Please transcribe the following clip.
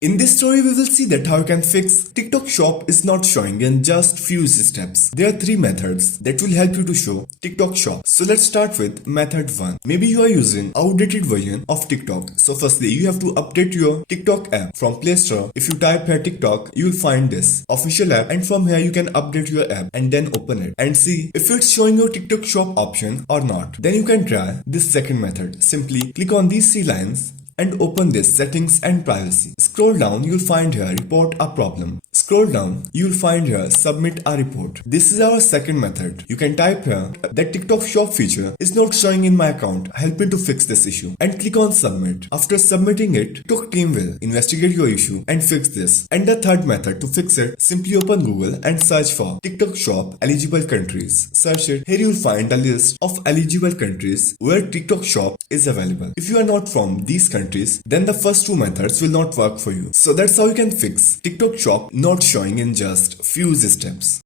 In this story, we will see that how you can fix TikTok Shop is not showing in just few steps. There are 3 methods that will help you to show TikTok Shop. So let's start with method 1. Maybe you are using outdated version of TikTok. So firstly, you have to update your TikTok app from Play Store. If you type here TikTok, you will find this official app, and from here you can update your app and then open it and see if it's showing your TikTok Shop option or not. Then you can try this second method. Simply click on these 3 lines and open this settings and privacy. Scroll down, you'll find here report a problem. Scroll down, you'll find here submit a report. This is our second method. You can type here that TikTok Shop feature is not showing in my account. Help me to fix this issue and click on submit. After submitting it, TikTok team will investigate your issue and fix this. And the third method to fix it, simply open Google and search for TikTok Shop eligible countries. Search it. Here you'll find a list of eligible countries where TikTok Shop is available. If you are not from these countries, then the first 2 methods will not work for you. So that's how you can fix TikTok Shop not showing in just few steps.